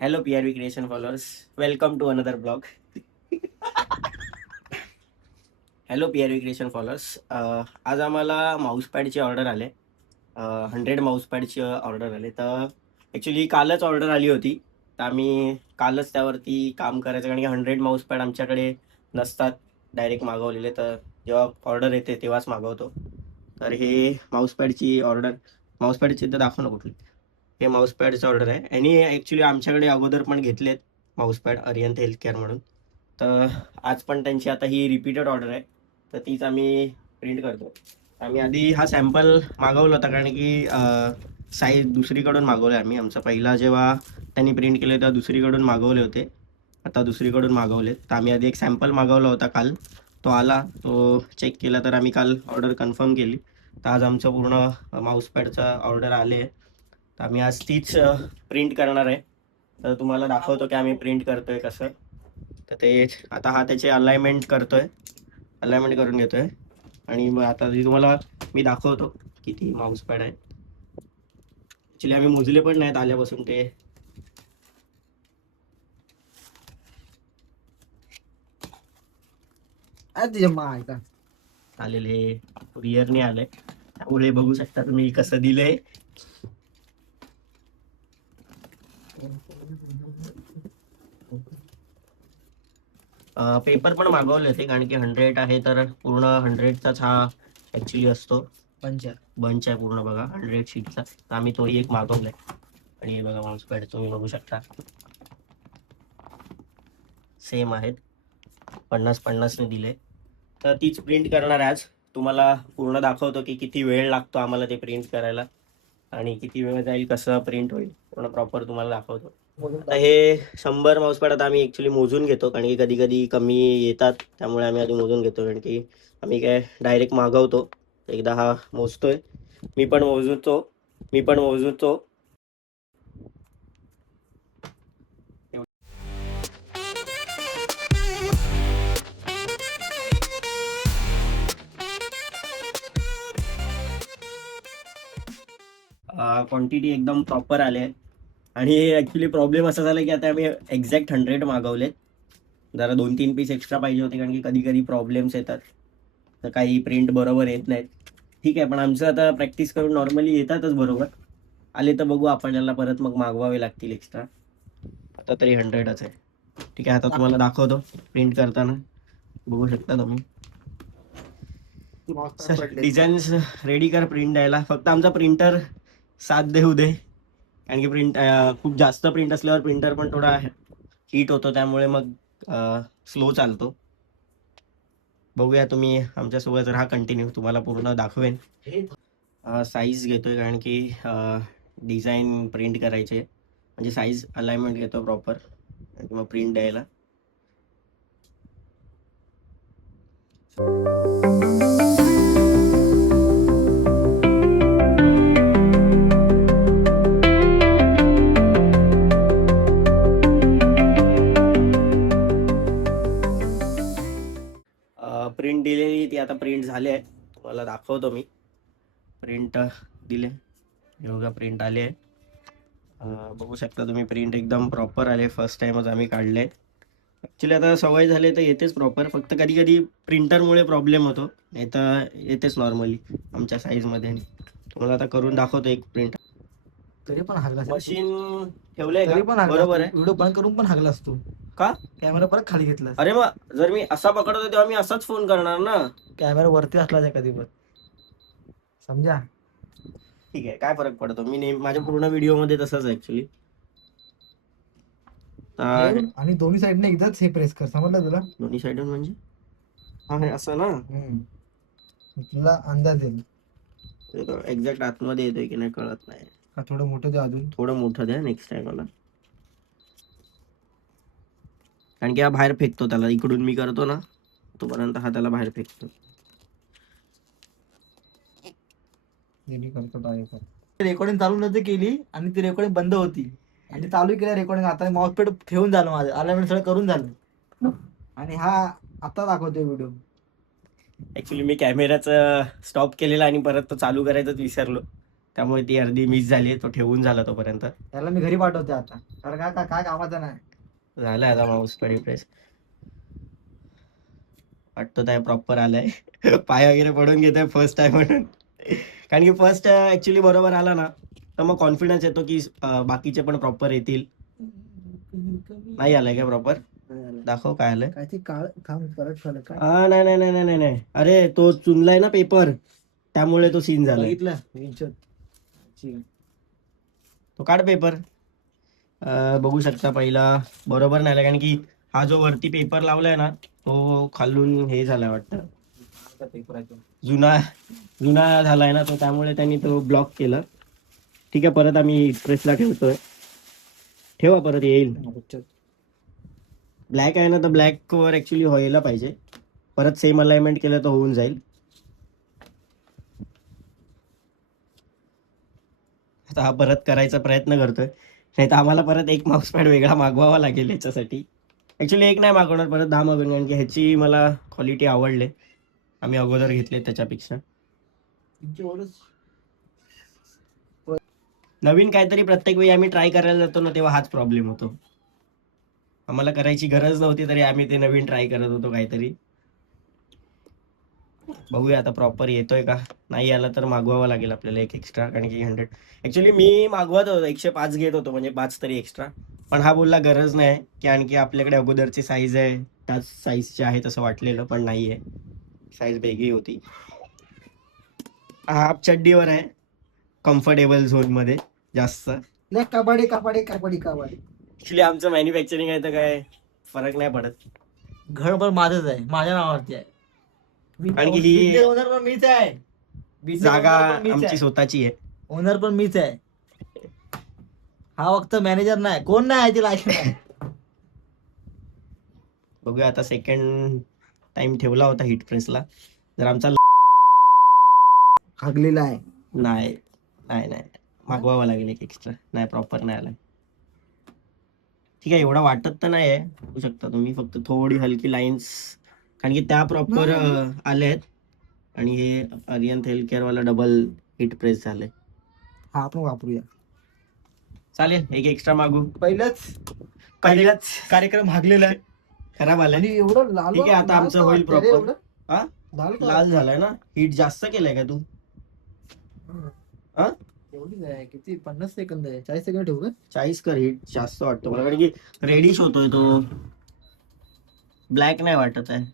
Hello PRV creation followers, welcome to another blog. Hello PRV creation followers, आज आम्हाला Mouse पॅडची order आले. 100 Mouse पॅडची order आले. तर actually कालच ऑर्डर आली होती. तर आम्ही कालच त्यावरती काम करायचं, कारण की 100 माऊस पॅड आमच्याकडे नसतात डायरेक्ट मागवलेले. तर जेव्हा ऑर्डर येते तेव्हाच मागवतो. तर हे माऊस पॅडची तर दाखव ना कुठली. हे माऊस पॅडचं ऑर्डर आहे आणि ॲक्च्युली आमच्याकडे अगोदर पण घेतलेत माऊस पॅड अरियंत हेल्थ केअर म्हणून. तर आज पण त्यांची आता ही रिपीटेड ऑर्डर आहे. तर तीच आम्ही प्रिंट करतो. आम्ही आधी हा सॅम्पल मागवला होता, कारण की साईज दुसरीकडून मागवले आम्ही. आमचा पहिला जेव्हा त्यांनी प्रिंट केले तेव्हा दुसरीकडून मागवले होते. आता दुसरीकडून मागवले. तर आम्ही आधी एक सॅम्पल मागवला होता काल. तो आला, तो चेक केला, तर आम्ही काल ऑर्डर कन्फर्म केली. तर आज आमचं पूर्ण माऊस पॅडचा ऑर्डर आले. तर आम्ही आज तीच प्रिंट करणार आहे. तर तुम्हाला दाखवतो की आम्ही प्रिंट करतोय कसं. तर ते आता हा त्याचे अलाइनमेंट करून घेतोय. आणि मग आता तुम्हाला मी दाखवतो किती माऊस पॅड आहे. ॲक्च्युली आम्ही मोजले पण नाहीत आल्यापासून. ते आलेले कुरिअरने आले, त्यामुळे बघू शकता तुम्ही कसं दिलंय. पेपर पण मागवले होते, कारण की 100 आहे तर पूर्ण 100चाच हा ॲक्च्युली असतो. बंच आहे पूर्ण बघा 100 शीटचा. तर आम्ही तो एक मागवलाय. आणि हे बघा माऊस पॅड तुम्ही बघू शकता, सेम आहेत. 50-50ने दिले. तर तीच प्रिंट करणार आहे आज. तुम्हाला पूर्ण दाखवतो की किती वेळ लागतो आम्हाला ते प्रिंट करायला आणि किती वेळ जाईल, कसं प्रिंट होईल, पूर्ण प्रॉपर तुम्हाला दाखवतो. आता हे 100 माऊस पॅड आता आम्ही ॲक्च्युली मोजून घेतो, कारण की कधी कधी कमी येतात. त्यामुळे आम्ही आधी मोजून घेतो, कारण की आम्ही काय डायरेक्ट मागवतो. एकदा हा मोजतोय, मी पण मोजतो. क्वांटिटी एकदम प्रॉपर आले आहे. आणि ॲक्च्युली प्रॉब्लेम असा झाला की आता आम्ही एक्झॅक्ट 100 मागवले. जरा 2-3 पीस एक्स्ट्रा पाहिजे होते, कारण की कधी कधी प्रॉब्लेम्स येतात. तर काही प्रिंट बरोबर येत नाहीत. ठीक आहे, पण आमचं आता प्रॅक्टिस करून नॉर्मली येतातच बरोबर. आले तर बघू, आपल्याला परत मग मागवावे लागतील एक्स्ट्रा. आता तरी 100च आहे. ठीक आहे, आता तुम्हाला दाखवतो प्रिंट करताना. बघू शकता तुम्ही. डिझाईन्स रेडी कर प्रिंट द्यायला. फक्त आमचा प्रिंटर साथ देऊ दे, कारण की खूप जास्त प्रिंट असल्यावर प्रिंटर पण थोडा हीट होतो, त्यामुळे मग स्लो चालतो. बघूया, तुम्ही आमच्यासोबत राहा कंटिन्यू, तुम्हाला पूर्ण दाखवेन. साईज घेतोय, कारण की डिझाईन प्रिंट करायचे, म्हणजे साईज अलाइनमेंट घेतो प्रॉपर आणि मग प्रिंट द्यायला. प्रिंट दिलेली ती आता प्रिंट झाली आहे. तुम्हाला दाखवतो मी. प्रिंट दिले, हे बघा प्रिंट आले आहे. बघू शकता तुम्ही, प्रिंट एकदम प्रॉपर आले. फर्स्ट टाइमच आम्ही काढले. ॲक्च्युली आता सवय झाली तर येतेच प्रॉपर, फक्त कधी कधी प्रिंटरमुळे प्रॉब्लेम होतो, नाही तर येतेच नॉर्मली आमच्या साईजमध्ये. तुम्हाला आता करून दाखवतो एक प्रिंट. तरी पण हागला मशीन ठेवलंय तरी का? पण हागला बरोबर आहे व्हिडिओ बंद करून पण हागलास तू. का? कॅमेरा परत खाली घेतला. अरे मग जर मी असा पकडतो तेव्हा मी असाच फोन करणार ना. कॅमेरा वरती असला त्या कधी पण समजा. ठीक आहे, काय फरक पडतो, मी माझ्या पूर्ण व्हिडिओ मध्ये तसंच ऍक्च्युली. आणि दोन्ही साईडने एकदाच हे प्रेस कर, समजलं तुला. दोन्ही साईडून म्हणजे हा हे असं ना. तुला अंदाज येईल एक्झॅक्ट आतमध्ये येतोय की नाही कळत नाही. का थोडं मोठं द्या, अजून थोडं मोठं द्या नेक्स्ट टाइमला, कारण की हा बाहेर फेकतो त्याला. इकडून मी करतो ना तोपर्यंत हा त्याला बाहेर फेकतो. रेकॉर्डिंग चालू नव्हती केली आणि ती रेकॉर्डिंग बंद होती आणि चालू केलं रेकॉर्डिंग. आता माउसपॅड ठेवून झालं, माझं अलाइनमेंट सगळं करून झालं आणि हा आता दाखवतोय व्हिडिओ. ऍक्च्युली मी कॅमेराचं स्टॉप केलेला आणि परत तो चालू करायचंच विसरलो. त्यामुळे ती अर्धी मिस झाली, तो ठेवून झाला तोपर्यंत. त्याला मी घरी पाठवते आता, कारण काय कामाचं नाही. झालं आता माऊस पॅड प्रेस. वाटतं त्या प्रॉपर आलाय. पाय वगैरे पडून घेतोय फर्स्ट टाइम म्हणून. कारण की फर्स्ट ऍक्च्युली बरोबर आला ना तर मग कॉन्फिडन्स येतो की बाकीचे पण प्रॉपर येतील. नाही आलाय काय प्रॉपर? दाखव काय आलंय. काय ते काळ थांब परत झालं काय नाही नाही नाही नाही नाही, अरे तो चुनलाय ना पेपर, त्यामुळे तो सीन झाला. बघितलं तो काढ पेपर. बघू शकता पहिला बरोबर नाही आला, कारण की हा जो वरती पेपर लावलाय ना तो खालून हे झालाय वाटतं, जुना जुना झालाय ना तो, त्यामुळे त्यांनी तो ब्लॉक केला. ठीक आहे, परत आम्ही प्रेसला ठेवतोय. ठेवा, परत येईल. ब्लॅक आहे ना तर ब्लॅक वर ऍक्च्युली व्हायला पाहिजे. परत सेम अलाइनमेंट केलं तर होऊन जाईल. आता हा परत करायचा प्रयत्न करतोय, नाही तर आम्हाला परत एक माउस पॅड वेगळा मागवावा लागेल याच्यासाठी. ऍक्च्युली एक नाही मागवणार, परत 10 मागवणार, कारण की ह्याची मला क्वालिटी आवडले. आम्ही अगोदर घेतले त्याच्यापेक्षा. नवीन काहीतरी प्रत्येक वेळी आम्ही ट्राय करायला जातो ना तेव्हा हाच प्रॉब्लेम होतो. आम्हाला करायची गरज नव्हती तरी आम्ही ते नवीन ट्राय करत होतो काहीतरी. बघूया आता प्रॉपर येतोय का. नाही आला तर मागवावा लागेल आपल्याला एक एक्स्ट्रा, कारण की 100 ऍक्च्युली मी मागवत होतो, 105 घेत होतो, म्हणजे 5 तरी एक्स्ट्रा. पण हा बोलला गरज नाही, की आणखी आपल्याकडे अगोदरची साईज आहे त्याच साईजची आहे तसं वाटलेलं, पण नाहीये, साईज वेगळी होती. हा चड्डीवर आहे, कम्फर्टेबल झोन मध्ये जास्त. कबाडी कबाडी कबाडी कबाडी. ऍक्च्युली आमचं मॅन्युफॅक्चरिंग आहे तर काय फरक नाही पडत. घर पण माझंच आहे, माझ्या नावावरती आहे. कारण की ही ओनर पण मीच आहे, जागा आमची स्वतःची आहे. ओनर पण मीच आहे. हा फक्त मॅनेजर नाही, कोण नाही आहे तिला. बघूया आता, सेकंड टाइम ठेवला होता हिट प्रेसला, जर आमचा खागलेला आहे. नाही नाही नाही, मागवावा लागेल एक एक्स्ट्रा. नाही, प्रॉपर नाही आलाय. ठीक आहे, एवढा वाटत तर नाही आहे, बघू शकता तुम्ही, फक्त थोडी हलकी लाईन्स, कारण की त्या प्रॉपर आल्या आहेत. आणि हे अरियंत हेल्थ केअर वाला डबल हिट प्रेस झालंय. हा आपण वापरूया, चालेल, एक एक्स्ट्रा मागू. पहिलाच कार्यक्रम भागलेला आहे, खराब आलाय. आणि एवढं लाल. ठीक आहे, आता आमचं होईल प्रॉपर. हा, लाल लाल झालाय ना. हिट जास्त केलंय का तू? हा, एवढीच आहे, किती 50 सेकंद आहे, 40 सेकंद ठेवू का? 40 कर, हिट जास्त वाटतो मला, कारण की रेडिश होतोय तो, ब्लॅक नाही वाटत आहे.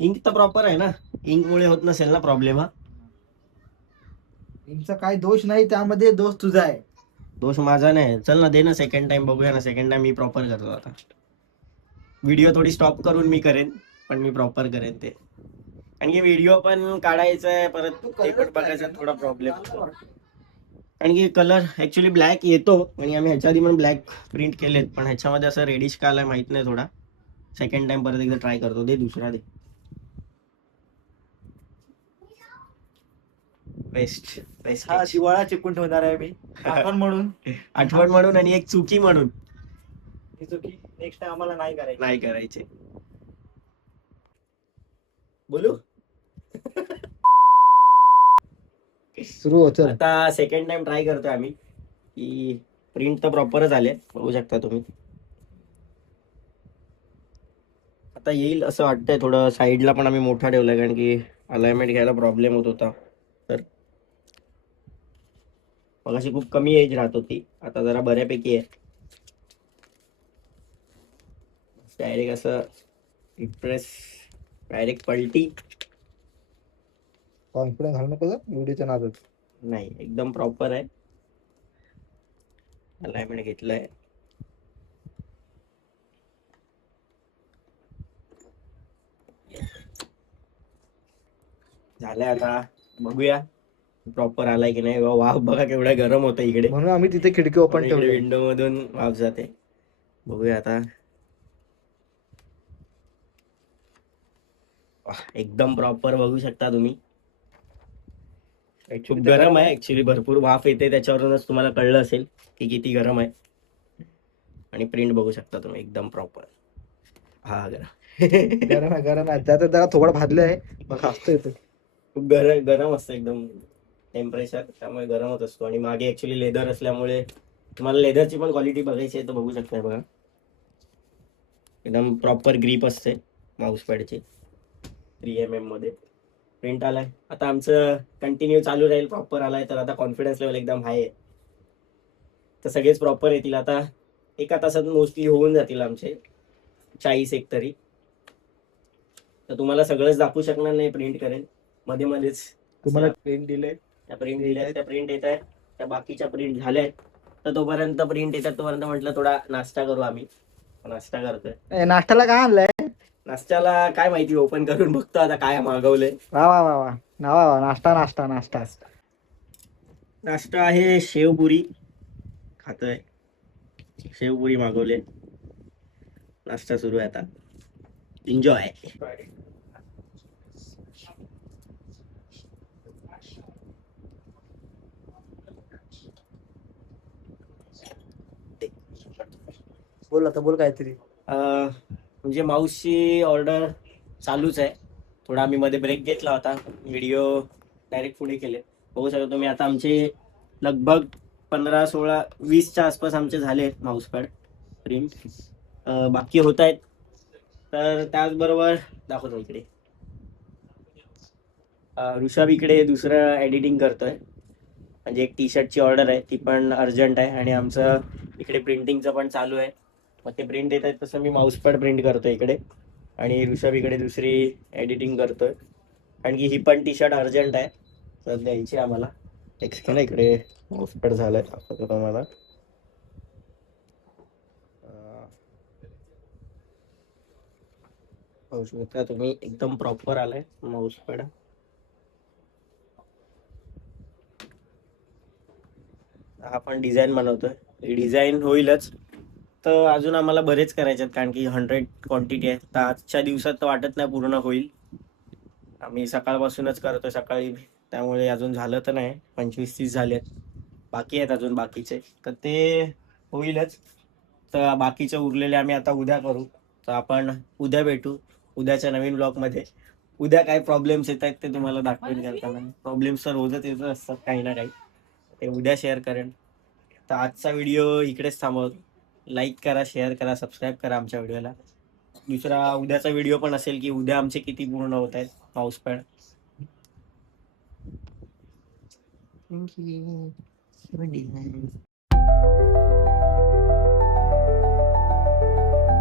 इंक तर प्रॉपर आहे ना, इंक मुळे होत नसेल ना प्रॉब्लेम हा. इंकचा काय दोष नाही, त्यामध्ये दोष तुझा आहे. दोष माझा नाही. चल ना, दे ना सेकंड टाइम, बघूया ना. सेकंड टाइम मी प्रॉपर करतो आता. व्हिडिओ थोडी स्टॉप करून मी करेन, पण मी प्रॉपर करेन ते, कारण की व्हिडिओ पण काढायचा आहे, परत ते पण बघायचा, थोडा प्रॉब्लेम होतो. कारण की कलर ऍक्च्युली ब्लॅक येतो, आणि आम्ही ह्याच्या आधी पण ब्लॅक प्रिंट केलेत, पण ह्याच्यामध्ये असं रेडिश का आलाय माहित नाही थोडा. सेकंड टाइम परत एकदा ट्राय करतो. दे दुसरा, दे. Best best. हा दिवाळा चिपकून ठेवणार आहे मी, आठवण म्हणून. आठवण म्हणून आणि एक चुकी म्हणून. ही चुकी नेक्स्ट टाइम आम्हाला नाही करायची. नाही करायचे. बोलू सुरू होत. आता सेकंड टाइम ट्राय करतोय आम्ही, की प्रिंट तर प्रॉपरच आले, बघू शकता तुम्ही. आता येईल असं वाटतंय. थोडं साईडला पण आम्ही मोठा ठेवलाय, कारण की अलाइनमेंट घ्यायला प्रॉब्लेम होत होता. तर मगाशी खूप कमी एज राहत होती, आता जरा बऱ्यापैकी आहे. डायरेक्ट असं प्रेस, डायरेक्ट पलटी. कॉन्फिडन्स घालू नको व्हिडिओच्या नादात. नाही, एकदम प्रॉपर आहे. अलाइनमेंट घेतलंय. झालंय, आता बघूया प्रॉपर आलाय की नाही. वाफ बघा केवढा गरम होतं इकडे, म्हणून आम्ही तिथे खिडकी ओपन ठेवली. विंडो मधून वाफ जाते. बघूया आता. एकदम प्रॉपर बघू शकता तुम्ही. खूप गरम आहे ऍक्च्युली, भरपूर वाफ येते, त्याच्यावरूनच तुम्हाला कळलं असेल की किती गरम आहे. आणि प्रिंट बघू शकता तुम्ही, एकदम प्रॉपर. हा, गरम आहे, गरम आहे. त्यात जरा थोडं भाजलं आहे, मग खासतो येतो. खूप गरम असतं एकदम. टेम्परेचर, त्यामुळे गरमच असतो. आणि मागे ॲक्च्युली लेदर असल्यामुळे तुम्हाला लेदरची पण क्वालिटी बघायची आहे तर बघू शकताय बघा. एकदम प्रॉपर ग्रीप असते माऊस पॅडची. 3mm मध्ये प्रिंट आलाय. आता आमचं कंटिन्यू चालू राहील, प्रॉपर आलाय तर आता कॉन्फिडन्स लेवल एकदम हाय आहे. तर सगळेच प्रॉपर येतील. आता एका तासात मोस्टली होऊन जातील आमचे 40 एक तरी. तर तुम्हाला सगळंच दाखवू शकणार नाही, प्रिंट करेल मध्ये मध्येच. तुम्हाला प्रिंट दिले, त्या प्रिंट दिल्या, त्या प्रिंट येत आहेत, त्या बाकीच्या प्रिंट झाल्या आहेत. तर तोपर्यंत प्रिंट येतात तोपर्यंत म्हटलं थोडा नाश्ता करू. आम्ही नाश्ता करतोय. नाश्त्याला काय आणलंय? नाश्त्याला काय माहिती, ओपन करून बघतो आता काय मागवलंय. वा वा वा वा, वा वा, नाश्ता नाश्ता नाश्ता. नाश्ता आहे शेवपुरी, खातोय. शेवपुरी मागवले, नाश्ता सुरू आहे आता. एन्जॉय. बोल आता, बोल काहीतरी. म्हणजे माऊसची ऑर्डर चालूच आहे. थोडा आम्ही मध्ये ब्रेक घेतला होता, व्हिडिओ डायरेक्ट पुढे केले. बघू शकतो तुम्ही. आता आमचे लगभग 15, 16, 20च्या आसपास आमचे झाले माऊस पॅड प्रिंट. बाकी होत आहेत. तर त्याचबरोबर दाखवतो इकडे ऋषभ इकडे दुसरं एडिटिंग करतोय. म्हणजे एक टी शर्टची ऑर्डर आहे, ती पण अर्जंट आहे. आणि आमचं इकडे प्रिंटिंगचं पण चालू आहे. मग ते प्रिंट येत आहेत तसं मी माऊस पॅड प्रिंट करतोय इकडे. आणि ऋषभ इकडे दुसरी एडिटिंग करतोय. कारण की ही पण टी शर्ट अर्जंट आहे तर द्यायची आम्हाला. एक सेकंड, इकडे माऊस पॅड झालाय दाखवतो तुम्हाला. पाहू शकता तुम्ही, एकदम प्रॉपर आलाय माऊस पॅड. हा पण डिझाईन बनवतोय, ही डिझाईन होईलच. तर अजून आम्हाला बरेच करायचे आहेत कारण की 100 क्वांटिटी आहे. तर आजच्या दिवसात तर वाटत नाही पूर्ण होईल. आम्ही सकाळपासूनच करतोय सकाळी, त्यामुळे अजून झालं तर नाही. 25-30 झालेत, बाकी आहेत अजून बाकीचे, तर ते होईलच. तर बाकीचे उरलेले आम्ही आता उद्या करू. तर आपण उद्या भेटू उद्याच्या नवीन ब्लॉगमध्ये. उद्या काय प्रॉब्लेम्स येत आहेत ते तुम्हाला दाखवेल करताना. प्रॉब्लेम्स तर रोजच येत असतात काही ना काही, ते उद्या शेअर करेन. तर आजचा व्हिडिओ इकडेच थांबवतो. लाईक करा, शेअर करा, सबस्क्राईब करा आमच्या व्हिडिओला. दुसरा उद्याचा व्हिडिओ पण असेल की उद्या आमचे किती पूर्ण होत आहेत माऊस पॅड. थँक्यू.